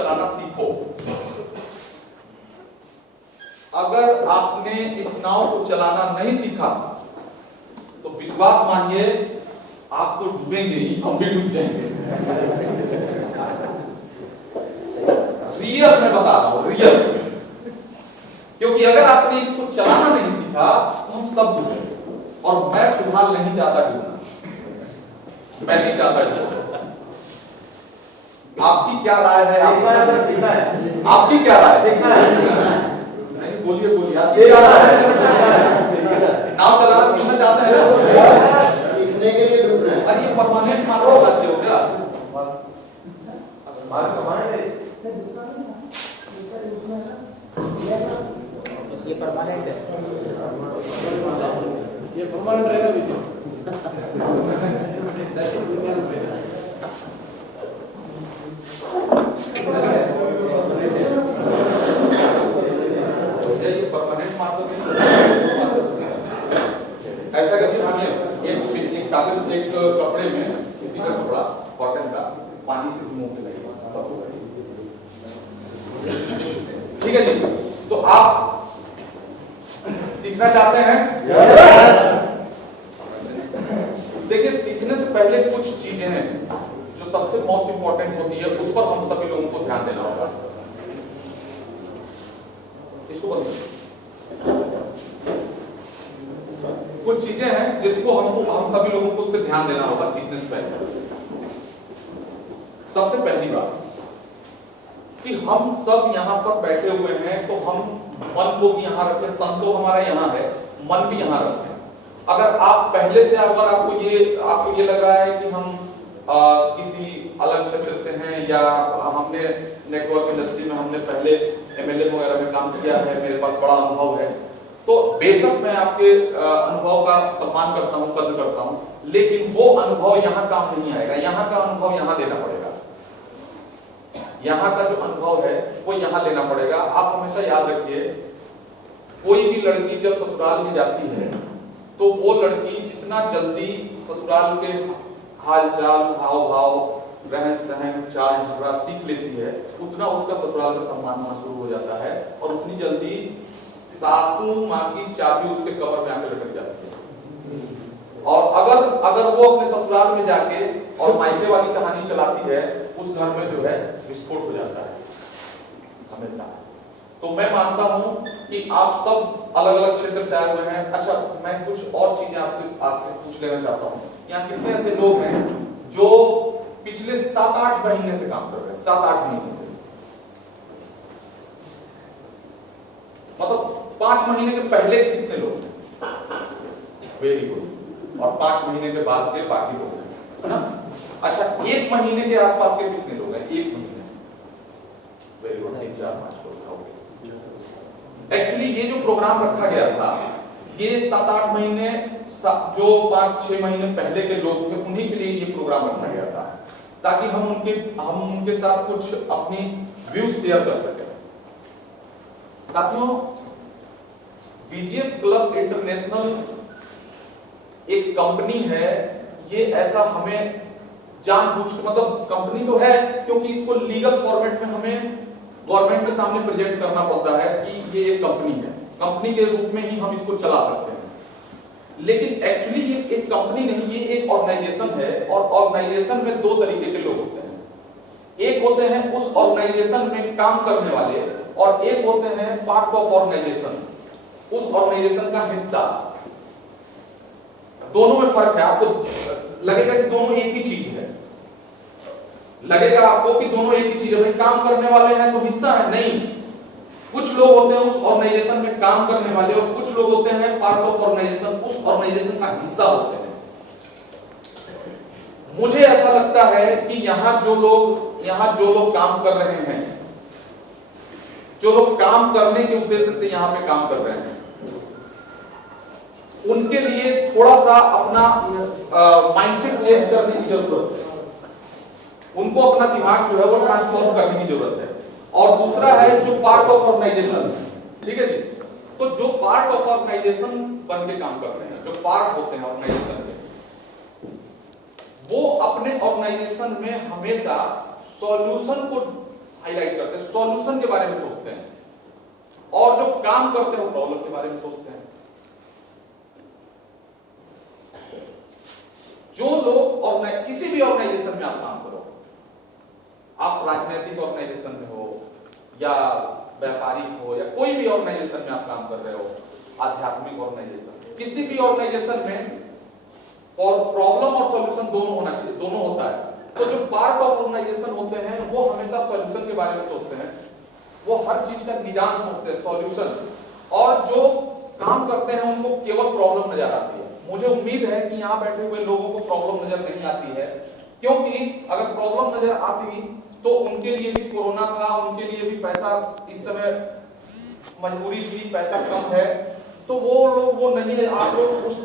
चलाना सीखो। अगर आपने इस नाव को चलाना नहीं सीखा तो विश्वास मानिए आप तो डूबेंगे ही, हम भी डूब जाएंगे। रियल मैं बता रहा हूं, रियल। क्योंकि अगर आपने इसको चलाना नहीं सीखा तो हम सब डूबेंगे। और मैं फिलहाल नहीं चाहता डूबना, मैं नहीं चाहता डूबना। आपकी क्या राय है? आपकी क्या राय है? नहीं बोलिए बोलिए, आपकी क्या राय है? नाव चलाना सीखना चाहते हैं ना? सीखने के लिए डूबना है। अरे ये परमानेंट मार्क्स लाते हो क्या? ये परमानेंट है, ये परमानेंट रहेगा भी। ऐसा करके सुनिए, एक कागज, एक कपड़े में, सूती का कपड़ा, कॉटन का, पानी से मुंह पे लगे, ठीक है जी। तो आप सीखना चाहते हैं? देखिए, सीखने से पहले कुछ चीजें हैं जो सबसे मोस्ट इंपॉर्टेंट होती है, उस पर हम सभी लोगों को ध्यान देना होगा। इसको बदलिए। कुछ चीजें हैं जिसको हम सभी लोगों को उस पर ध्यान देना होगा सीखने से पहले। सबसे पहली बात कि हम सब यहाँ पर बैठे हुए हैं तो हम मन को भी यहाँ रखें, तन तो हमारा यहाँ है, मन भी यहाँ रखें। अगर आप पहले से, अगर आपको ये लग रहा है कि हम किसी अलग क्षेत्र से हैं या हमने नेटवर्क इंडस्ट्री में हमने पहले एमएलए वगैरह में काम किया है, मेरे पास बड़ा अनुभव है, तो बेशक मैं आपके अनुभव का सम्मान करता हूँ, कदर करता हूँ, लेकिन वो अनुभव यहाँ काम नहीं आएगा। यहाँ का अनुभव यहाँ लेना पड़ेगा। यहाँ का जो अनुभव है वो यहाँ लेना पड़ेगा। आप हमेशा याद रखिए, कोई भी लड़की जब ससुराल में जाती है तो वो लड़की जितना जल्दी ससुराल के हालचाल, हाव भाव, रहन सहन, चाल ढर्रा सीख लेती है, उतना उसका ससुराल का सम्मान होना शुरू हो जाता है और उतनी जल्दी सासू माँ की चाबी उसके कमर में आकर लटक जाती है। और अगर वो अपने ससुराल में जाके और मायके वाली कहानी चलाती है, उस घर में जो है विस्फोट हो जाता है हमेशा। तो मैं मानता हूं कि आप सब अलग अलग क्षेत्र से आए हुए हैं। अच्छा, मैं कुछ और चीजें आपसे पूछ लेना चाहता हूं। यहाँ कितने ऐसे लोग हैं जो पिछले 7-8 महीने से काम कर रहे हैं? 7-8 महीने से, मतलब 5 महीने के पहले कितने लोग हैं? Very good. और 5 महीने के बाद के बाकी लोग हैं ना? अच्छा, 1 महीने के आसपास के कितने लोग हैं? 1 महीने। वेरी गुड, 3, 4, 5 लोग। एक्चुअली ये जो प्रोग्राम रखा गया था, ये 7-8 महीने, जो 5-6 महीने पहले के लोग थे उन्हीं के लिए ये प्रोग्राम रखा गया था, ताकि हम उनके साथ कुछ अपनी व्यूज शेयर कर सकें। साथियों, बीजीएफ क्लब इंटरनेशनल एक कंपनी है। ये ऐसा हमें जानबूझ के, मतलब कंपनी तो है क्योंकि इसको लीगल फॉर्मेट में हमें गवर्नमेंट के सामने प्रेजेंट करना पड़ता है कि ये एक कंपनी है, कंपनी के रूप में ही हम इसको चला सकते हैं। लेकिन एक्चुअली ये एक कंपनी नहीं, ये एक ऑर्गेनाइजेशन है। और ऑर्गेनाइजेशन में 2 तरीके के लोग होते हैं। एक होते हैं उस ऑर्गेनाइजेशन में काम करने वाले, और एक होते हैं पार्ट ऑफ ऑर्गेनाइजेशन, उस ऑर्गेनाइजेशन का हिस्सा। दोनों में फर्क है। आपको लगेगा कि दोनों एक ही चीज है, लगेगा आपको कि दोनों एक ही चीज है। काम करने वाले हैं तो हिस्सा है, नहीं। कुछ लोग होते हैं उस ऑर्गेनाइजेशन में काम करने वाले, और कुछ लोग होते हैं पार्ट ऑफ ऑर्गेनाइजेशन, उस ऑर्गेनाइजेशन का हिस्सा होते हैं। मुझे ऐसा लगता है कि यहाँ जो लोग काम कर रहे हैं, जो लोग काम करने के उद्देश्य से यहाँ पे काम कर रहे हैं, उनके लिए थोड़ा सा अपना माइंडसेट चेंज करने की जरूरत है। उनको अपना दिमाग जो है वो ट्रांसफॉर्म करने की जरूरत है। और दूसरा है जो पार्ट ऑफ ऑर्गेनाइजेशन, ठीक है जी। तो जो पार्ट ऑफ ऑर्गेनाइजेशन बन के काम कर रहे हैं, जो पार्ट होते हैं ऑर्गेनाइजेशन के, वो अपने ऑर्गेनाइजेशन में हमेशा सॉल्यूशन को हाईलाइट करते हैं, सॉल्यूशन के बारे में सोचते हैं, और जो काम करते हैं वो प्रॉब्लम के बारे में सोचते हैं। जो लोग किसी भी ऑर्गेनाइजेशन में आप काम करो, आप राजनीतिक ऑर्गेनाइजेशन में हो या व्यापारिक हो या कोई भी ऑर्गेनाइजेशन में आप काम कर रहे हो, आध्यात्मिक ऑर्गेनाइजेशन, किसी भी ऑर्गेनाइजेशन में और प्रॉब्लम और सॉल्यूशन दोनों होना चाहिए, दोनों होता है। तो जो पार्ट ऑफ ऑर्गेनाइजेशन होते हैं वो हमेशा सॉल्यूशन के बारे में सोचते हैं, वो हर चीज का निदान सोचते हैं, सॉल्यूशन, और जो काम करते हैं उनको केवल प्रॉब्लम नजर आती है। मुझे उम्मीद है कि यहाँ बैठे हुए लोगों को प्रॉब्लम नजर नहीं आती है, क्योंकि अगर प्रॉब्लम नजर आती तो उनके लिए भी कोरोना था, उनके लिए भी पैसा इस समय मजबूरी थी, पैसा कम है, तो वो लोग वो नहीं है। आप लोग उस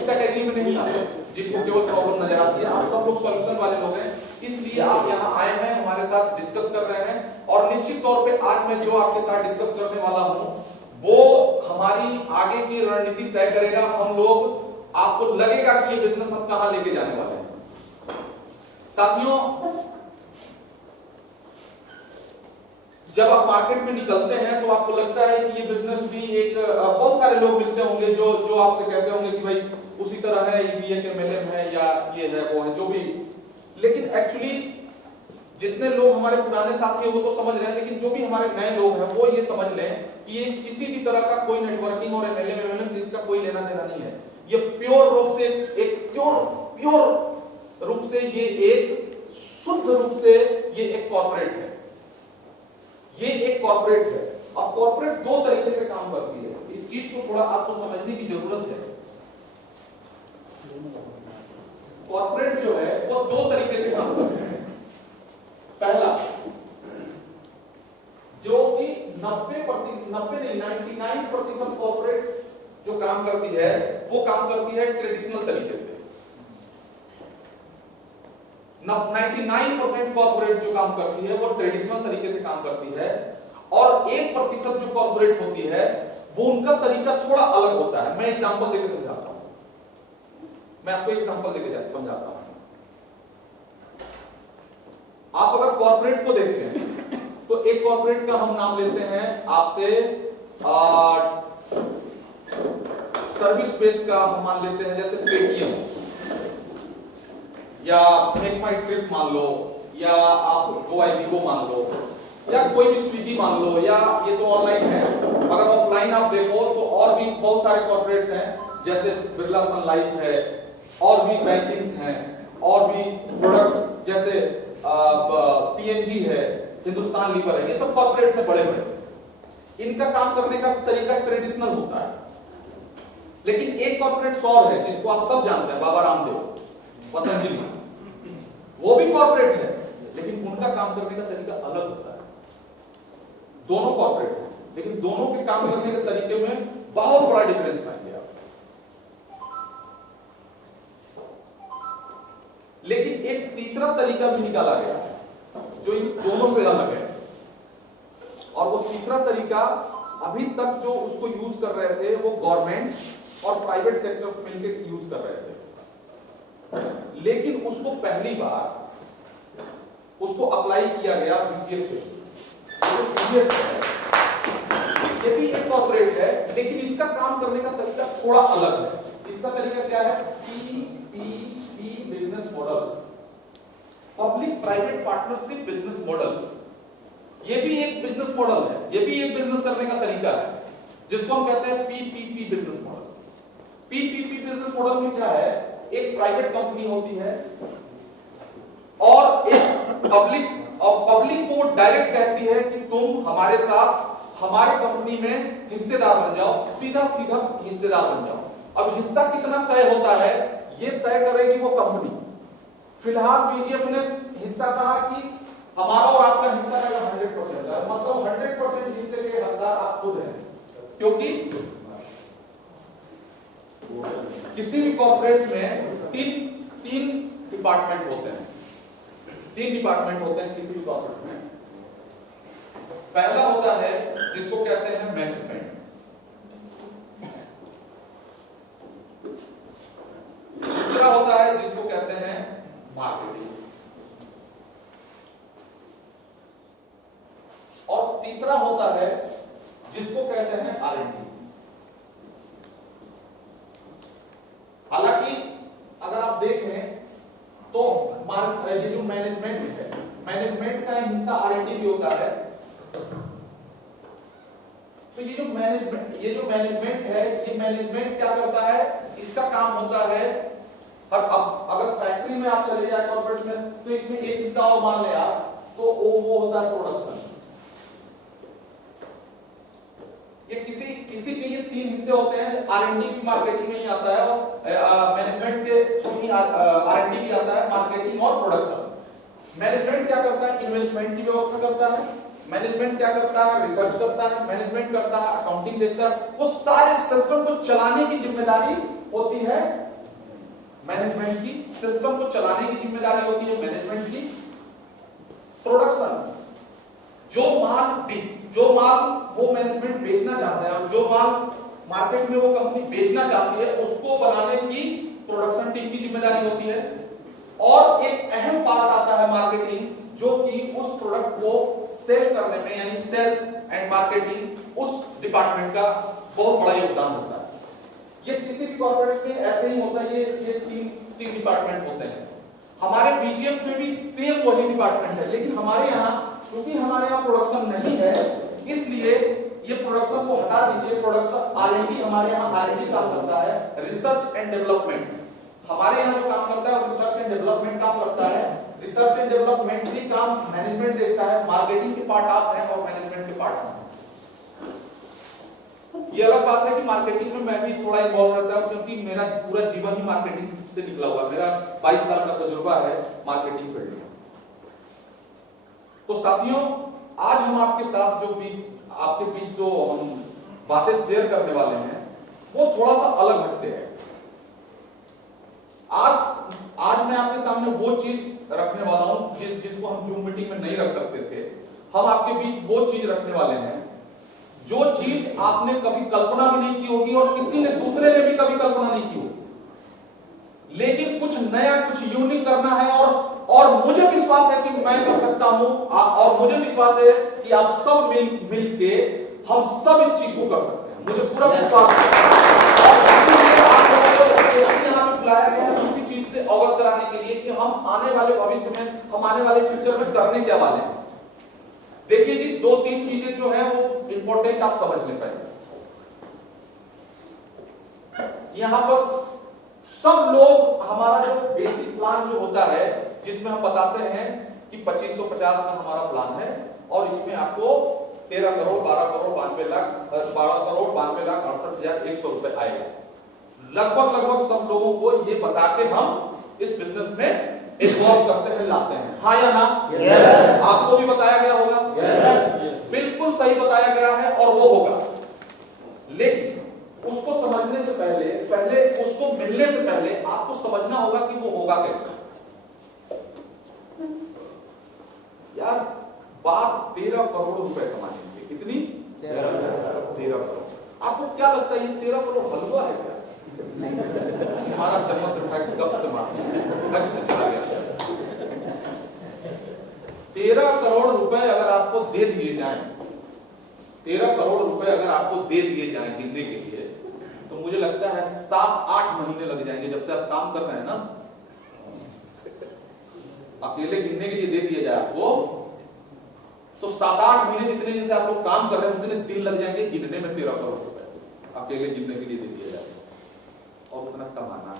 कैटेगरी में नहीं आते जिनको केवल प्रॉब्लम नजर आती है। आप सब लोग सॉल्यूशन वाले लोग हैं, इसलिए आप यहाँ आए हैं, हमारे साथ डिस्कस कर रहे हैं। और निश्चित तौर पे आज मैं जो आपके साथ डिस्कस करने वाला हूँ वो हमारी आगे की रणनीति तय करेगा। हम लोग, आपको लगेगा कि ये बिजनेस हम कहां लेके जाने वाले हैं। साथियों, जब आप मार्केट में निकलते हैं तो आपको लगता है कि ये बिजनेस भी एक, बहुत सारे लोग मिलते होंगे जो आपसे कहते होंगे कि भाई उसी तरह है, ईबीए के एमएलएम है या ये है वो है, जो भी। लेकिन एक्चुअली जितने लोग हमारे पुराने साथी हैं वो तो समझ रहे हैं, लेकिन जो भी हमारे नए लोग हैं वो ये समझ लें कि ये किसी भी तरह का कोई नेटवर्किंग और एमएलएम से इसका कोई लेना देना नहीं है। ये प्योर रूप से एक प्योर रूप से ये एक शुद्ध रूप से ये एक कॉर्पोरेट है। ये एक कॉर्पोरेट है। अब कॉर्पोरेट दो तरीके से काम करती है, इस चीज को थोड़ा आपको समझने की जरूरत है। कॉर्पोरेट जो है वो दो तरीके से काम करती है। पहला, जो कि 99% कॉर्पोरेट जो काम करती है वो काम करती है ट्रेडिशनल तरीके से। 99% कॉर्पोरेट जो काम करती है वो ट्रेडिशनल तरीके से काम करती है, और 1% जो कॉर्पोरेट होती है वो उनका तरीका थोड़ा अलग होता है। मैं एग्जांपल देकर समझाता हूं, मैं आपको एग्जांपल देकर समझाता हूं। आप अगर कॉर्पोरेट को देखें तो एक कॉर्पोरेट का हम नाम लेते हैं आपसे, सर्विस बेस का हम मान लेते हैं, जैसे पेटीएम या मेक माई ट्रिप मान लो, या आप गो मान लो, या कोई भी स्विगी मान लो, या ये तो ऑनलाइन है। अगर ऑफलाइन आप देखो तो और भी बहुत सारे कॉर्पोरेट्स हैं, जैसे बिरला सन लाइफ है, और भी बैंकिंग्स हैं, और भी प्रोडक्ट जैसे पीएनजी है, हिंदुस्तान लीवर है, ये सब कॉर्पोरेट्स हैं बड़े बड़े। इनका काम करने का तरीका ट्रेडिशनल होता है। लेकिन एक कॉर्पोरेट और है जिसको आप सब जानते हैं, बाबा रामदेव, पतंजलि, वो भी कॉर्पोरेट है, लेकिन उनका काम करने का तरीका अलग होता है। दोनों कॉर्पोरेट है, लेकिन दोनों के काम करने के तरीके में बहुत बड़ा डिफरेंस पाएंगे आप। लेकिन एक तीसरा तरीका भी निकाला गया है जो इन दोनों से अलग है, और वो तीसरा तरीका अभी तक जो उसको यूज कर रहे थे वो गवर्नमेंट और प्राइवेट सेक्टर्स मिलकर यूज कर रहे थे। लेकिन उसको पहली बार उसको अप्लाई किया गया बीजेपी से। ये भी एक कॉर्पोरेट है, लेकिन इसका काम करने का तरीका थोड़ा अलग है। इसका तरीका क्या है? PPP business model, public private partnership business model. ये भी एक बिजनेस मॉडल है, ये भी एक बिजनेस करने का तरीका है, जिसको हम कहते हैं PPP business model. PPP business model में क्या है? एक प्राइवेट कंपनी होती है और एक पब्लिक को डायरेक्ट कहती है कि तुम हमारे साथ हमारे कंपनी में हिस्सेदार बन जाओ, सीधा सीधा हिस्सेदार बन जाओ। अब हिस्सा कितना तय होता है ये तय करेगी वो कंपनी। फिलहाल बीजीएफ ने हिस्सा कहा कि हमारा और आपका हिस्सा रहेगा 100%, मतलब 100% हिस्से के हकदार आप खुद हैं। क्योंकि किसी भी कॉर्पोरेट में तीन डिपार्टमेंट होते हैं, किसी भी कॉर्पोरेट में। पहला होता है जिसको कहते हैं मैनेजमेंट, दूसरा होता है जिसको कहते हैं मार्केटिंग, तीसरा होता है जिसको कहते हैं R&D। हालांकि अगर आप देखें तो ये जो मैनेजमेंट है, मैनेजमेंट का हिस्सा R&D भी होता है। तो ये जो मैनेजमेंट है, ये मैनेजमेंट क्या करता है, इसका काम होता है, अब अगर फैक्ट्री में आप चले जाए कॉर्पोरेट में, तो इसमें एक हिस्सा और मान लें आप, तो वो होता है प्रोडक्शन। ये किसी के ये तीन हिस्से होते हैं, R&D भी मार्केटिंग में ही आता है, और मैनेजमेंट के थ्रू ही R&D भी आता है, मार्केटिंग और प्रोडक्शन। मैनेजमेंट क्या करता है, इन्वेस्टमेंट की व्यवस्था करता है, मैनेजमेंट क्या करता है, रिसर्च करता है, मैनेजमेंट करता है, अकाउंटिंग देखता है। वो सारे सिस्टम को चलाने की जिम्मेदारी होती है मैनेजमेंट की, सिस्टम को चलाने की जिम्मेदारी होती है मैनेजमेंट की। प्रोडक्शन, जो माल वो मैनेजमेंट बेचना चाहता है, और जो माल मार्केट में वो कंपनी बेचना चाहती है, उसको बनाने की प्रोडक्शन टीम की जिम्मेदारी होती है। और एक अहम पार्ट आता है मार्केटिंग, जो कि उस प्रोडक्ट को सेल करने में, यानी सेल्स एंड मार्केटिंग, उस डिपार्टमेंट का बहुत बड़ा योगदान होता है। ये किसी भी कॉर्पोरेट में ऐसे ही होता है, ये तीन डिपार्टमेंट होते हैं। हमारे बीजीएम में भी सेम वही डिपार्टमेंट है, लेकिन हमारे यहाँ, क्योंकि हमारे यहाँ प्रोडक्शन नहीं है, इसलिए ये प्रोडक्शन को हटा दीजिए। प्रोडक्शन R&D, हमारे यहाँ R&D काम करता है, रिसर्च एंड डेवलपमेंट हमारे यहाँ जो काम करता है, रिसर्च एंड डेवलपमेंट काम करता है। रिसर्च एंड डेवलपमेंट भी काम मैनेजमेंट देखता है, मार्केटिंग के पार्ट आप हैं और मैनेजमेंट के पार्ट हैं। ये अलग बात है कि मार्केटिंग में मैं भी थोड़ा इन्वॉल्व रहता हूं, क्योंकि मेरा पूरा जीवन ही मार्केटिंग से निकला हुआ है। मेरा 22 साल का तजुर्बा है मार्केटिंग फील्ड में। तो साथियों, आज हम आपके साथ आपके बीच जो हम बातें शेयर करने वाले हैं, वो थोड़ा सा अलग हटते हैं। आज मैं आपके सामने वो चीज रखने वाला हूं जिसको हम जूम मीटिंग में नहीं रख सकते थे। हम आपके बीच वो चीज रखने वाले हैं जो चीज आपने कभी कल्पना भी नहीं की होगी, और किसी ने दूसरे ने भी कभी कल्पना नहीं की होगी। लेकिन कुछ नया, कुछ यूनिक करना है, और मुझे विश्वास है कि मैं कर सकता हूं, और मुझे विश्वास है कि आप सब मिल के हम सब इस चीज को कर सकते हैं। मुझे पूरा विश्वास है। और आप लोगों को यहाँ पे बुलाया गया है उसी चीज से अवगत कराने के लिए कि हम आने वाले भविष्य में, हम आने वाले फ्यूचर में करने क्या वाले हैं। देखिए जी, 2-3 चीजें जो है वो इंपॉर्टेंट आप समझ लें। पहले यहां पर सब लोग, हमारा जो बेसिक प्लान जो होता है, जिसमें हम बताते हैं कि 2550 का हमारा प्लान है, और इसमें आपको 13 करोड़ 12 करोड़ 92 लाख 68,100 रुपए आएगा। लगभग सब लोगों को ये बता के हम इस बिजनेस में इन्वॉल्व करते हैं, लाते हैं। हाँ या ना? yes. आपको भी बताया गया होगा? yes. बिल्कुल सही बताया गया है, और वो होगा। लेकिन उसको समझने से पहले उसको मिलने से पहले आपको समझना होगा कि वो होगा कैसे। यार, बात 13 करोड़ रुपए कमाने की, कितनी? 13 करोड़। आपको क्या लगता है ये 13 करोड़ हलवा है क्या? हमारा जन्म से उठा के गप से मार से चला गया। 13 करोड़ रुपए अगर आपको दे दिए जाएं, 13 करोड़ रुपए अगर आपको दे दिए जाएं गिनने के लिए, तो मुझे लगता है 7-8 महीने लग जाएंगे। जब से आप काम कर रहे हैं ना, अकेले गिनने के लिए दे दिया जाए आपको, तो 7-8 महीने जितने दिन से आप लोग काम कर रहे हैं, उतने दिन लग जाएंगे गिनने में 13 करोड़ रुपए अकेले गिनने के लिए दे दिया जाए, और उतना कमाना।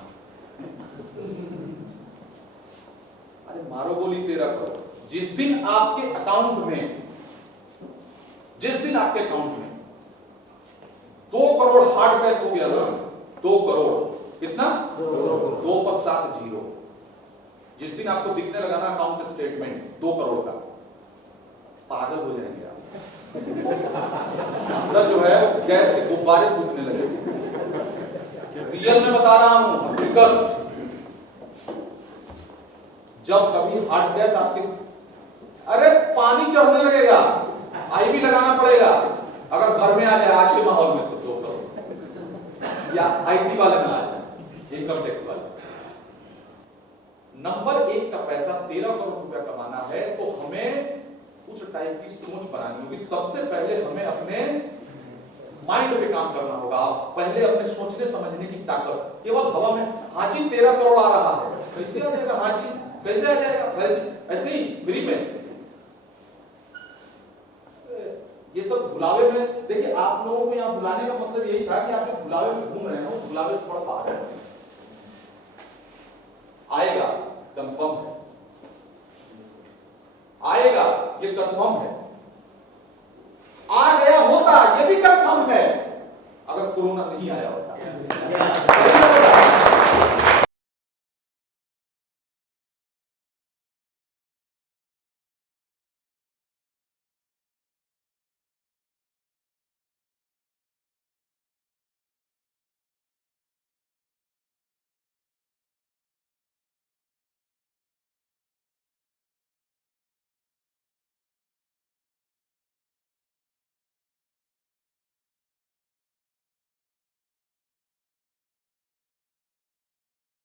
अरे मारो गोली 13 करोड़। जिस दिन आपके अकाउंट में 2 करोड़ हार्ड कैश हो गया ना, 2 करोड़, कितना? 2 पर 7 जीरो। जिस दिन आपको दिखने लगा ना अकाउंट स्टेटमेंट 2 करोड़ का, पागल हो जाएंगे आप। अंदर जो है गैस के गुब्बारे फूटने लगे। रियल में बता रहा हूं, हकीकत। जब कभी हार्ड गैस आपके, अरे पानी चढ़ने लगेगा, आईवी लगाना पड़ेगा अगर घर में आ जाए आज के माहौल में, तो 2 करोड़। या आईटी वाले में आ जाए, इनकम टैक्स वाले। नंबर 1 का पैसा 13 करोड़ रुपया कमाना है, तो हमें कुछ टाइप की सोच बनानी होगी। सबसे पहले हमें अपने माइंड पे काम करना होगा। पहले अपने सोचने समझने की ताकत, केवल हवा में हाजी 13 करोड़ आ रहा है, कैसे आ जाएगा हाजी, कैसे आ जाएगा, ऐसे ही फ्री में। ये सब भुलावे में, देखिए आप लोगों को यहाँ बुलाने का मतलब यही था कि आप जो भुलावे में घूम रहे हो, भुलावे थोड़ा बाहर है। आएगा, कंफर्म है, आएगा, ये कंफर्म है। आ गया होता, ये भी कंफर्म है, अगर कोरोना नहीं आया होता।